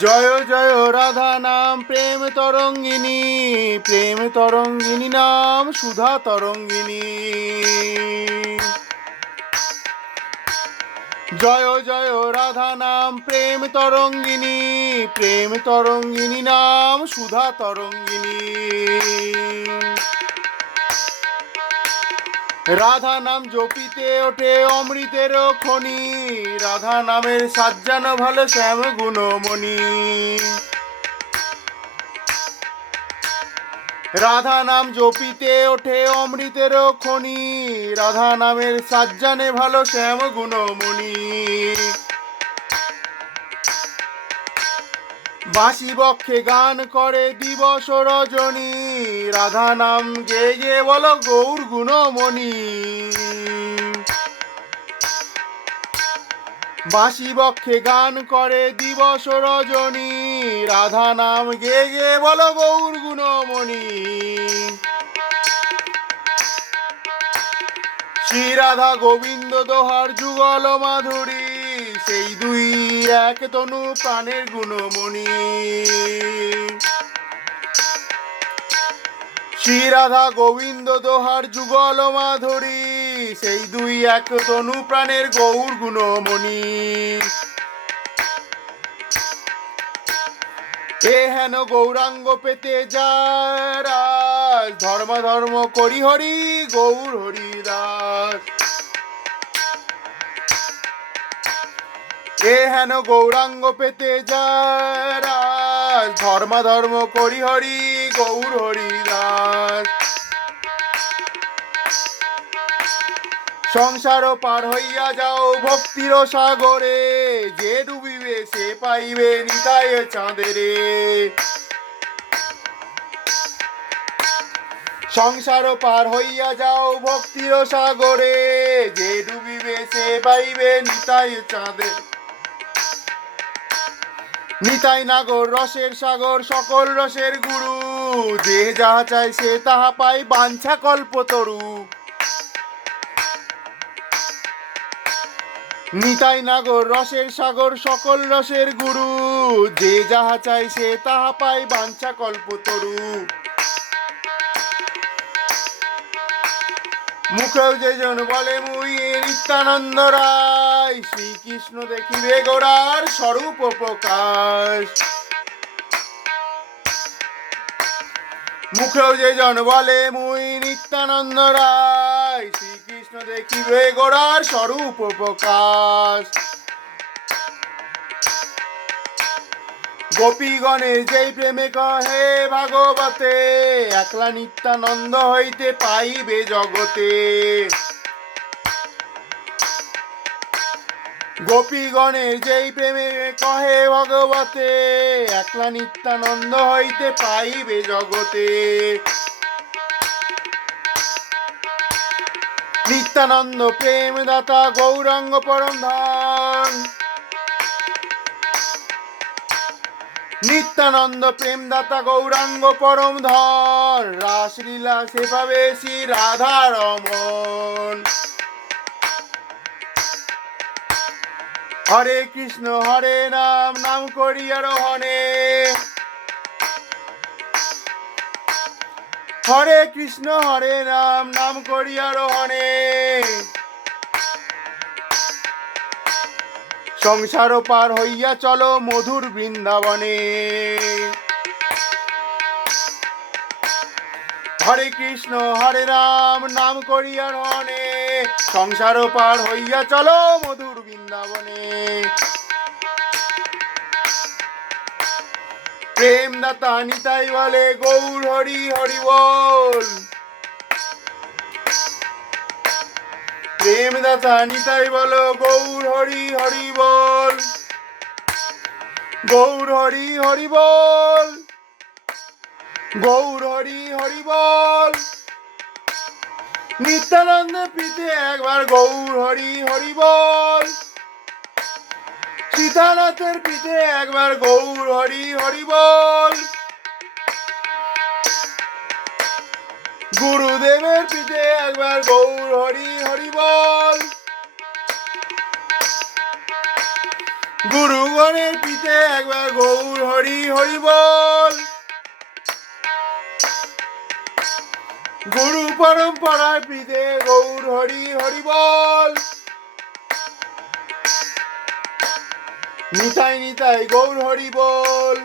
জয় জয় রাধা নাম প্রেম তরঙ্গিনী, প্রেম তরঙ্গিনী নাম সুধা তরঙ্গিনী। জয় জয় রাধা নাম প্রেম তরঙ্গিনী, প্রেম তরঙ্গিনী নাম সুধা তরঙ্গিনী। রাধা নাম জপিতে ওঠে অমৃতের খনি, রাধা নামের সাজ্জানো ভালো শ্যাম গুণমণি। রাধা নাম জপিতে ওঠে অমৃতের খনি, রাধা নামের সাজ্জানে ভালো শ্যাম গুণমণি। বাঁশি বক্ষে গান করে দিবস রজনী, রাধা নাম গে গে বলো গৌর গুণমণি। বাঁশি বক্ষে গান করে দিবস রজনী, রাধা নাম গে গে বলো গৌর গুণমণি। শ্রী রাধা গোবিন্দ দোহার যুগল মাধুরী, সেই দুই এক তনু প্রাণের গুণমণি। শ্রী রাধা গোবিন্দ দোহার যুগল মাধুরী, সেই দুই এক তনু প্রাণের গৌর গুণমণি। এ হেন গৌরাঙ্গ পেতে যারা, ধর্ম ধর্ম করি হরি গৌর হরিদাস। এ হেন গৌরাঙ্গ পেতে যারা, ধর্ম ধর্ম করি হরি গৌর হরিদাস। সংসার পার হইয়া যাও ভক্তির সাগরে, যে ডুবিবে সে পাইবে নিতাই চাঁদেরে। সংসার পার হইয়া যাও ভক্তির সাগরে, যে ডুবিবে সে পাইবে নিতাই চাঁদের। নিতাই নাগর রসের সাগর সকল রসের গুরু, যে যাহা চায় সে তাহা পাই বাঞ্ছা কল্পতরু। নিতাই নাগর রসের সাগর সকল রসের গুরু, যে যাহা চায় সে তাহা পাই বাঞ্ছা কল্পতরু। মুখেও যেজন বলে মুই নিত্যানন্দ রায়, শ্রীকৃষ্ণ দেখিবে গোরার স্বরূপ প্রকাশ। মুখেও যেজন বলে মুই নিত্যানন্দ রায়, শ্রীকৃষ্ণ দেখিবে গোরার স্বরূপ প্রকাশ। গোপীগণের যেই প্রেমে কহে ভাগবতে, একলা নিত্যানন্দ হইতে পাইবে জগতে। গোপীগণের যেই প্রেমে কহে ভগবতে, একলা নিত্যানন্দ হইতে পাইবে জগতে। নিত্যানন্দ প্রেম দাতা গৌরাঙ্গ পরম ধন, নিত্যানন্দ প্রেম দাতা গৌরাঙ্গ পরম ধন, রাসলীলা সে পাবে শ্রী রাধা রমন। হরে কৃষ্ণ হরে নাম নাম করিয়া রোহণে, হরে কৃষ্ণ হরে নাম নাম করিয়া রোহণে। সংসার পার হইয়া চলো মধুর বৃন্দাবনে। হরে কৃষ্ণ হরে রাম নাম করিয়া রোহণে, সংসার পার হইয়া চলো মধুর বৃন্দাবনে। প্রেম দাতা নিতাই বলে গৌর হরি হরি বল। প্রেম দাতা নিতাই বলো গৌর হরি হরি বল। গৌর হরি হরি বল, গৌর হরি হরি বল। নিত্যানন্দ প্রীতে একবার গৌর হরি হরি বল। সীতানাথের প্রীতে একবার গৌর হরি হরি বল। গুরুদেবের প্রীতে একবার গৌর হরি হরি বল। গুরুগণের পিতে একবার গৌর হরি হরি বল। গুরু পরম্পরার পিতে গৌর হরি হরি বল। নিতাই নিতাই গৌর হরি বল।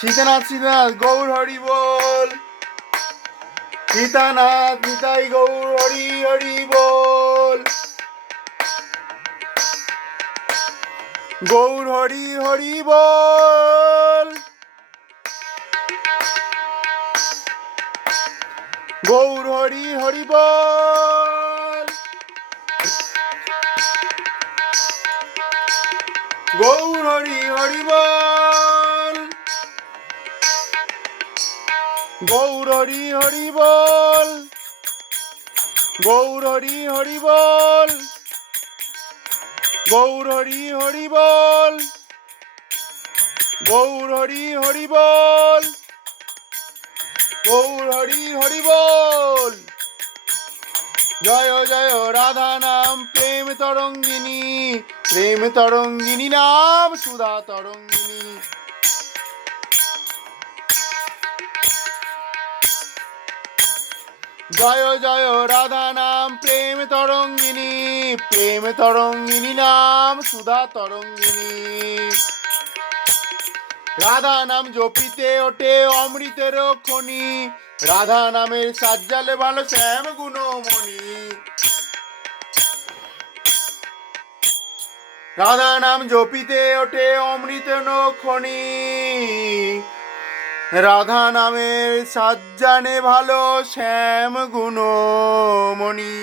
সীতানাথ সীতানাথ গৌর হরি বল। সীতানাথ নিতাই গৌর হরি হরি বল। গৌর হরি হরি বল। গৌর হরি হরি বল। গৌর হরি হরি বল। গৌর হরি হরি বল। গৌর হরি হরি বল। গৌর হরি হরি বল। গৌর হরি হরি বল। গৌর হরি হরি বল। জয় জয় রাধা নাম প্রেম তরঙ্গিনী, প্রেম তরঙ্গিনী নাম সুধা তরঙ্গিনী। জয় জয় রাধা নাম প্রেম তরঙ্গিনী, প্রেম তরঙ্গিনী নাম সুধা তরঙ্গিনী। রাধা নাম জপিতে ওঠে অমৃতের খনি, রাধা নামের সাজ্জালে ভালো শ্যাম গুণমণি। রাধা নাম জপিতে ওঠে অমৃত খনি, রাধা নামের সাজ্জানে ভালো শ্যাম গুণমণি।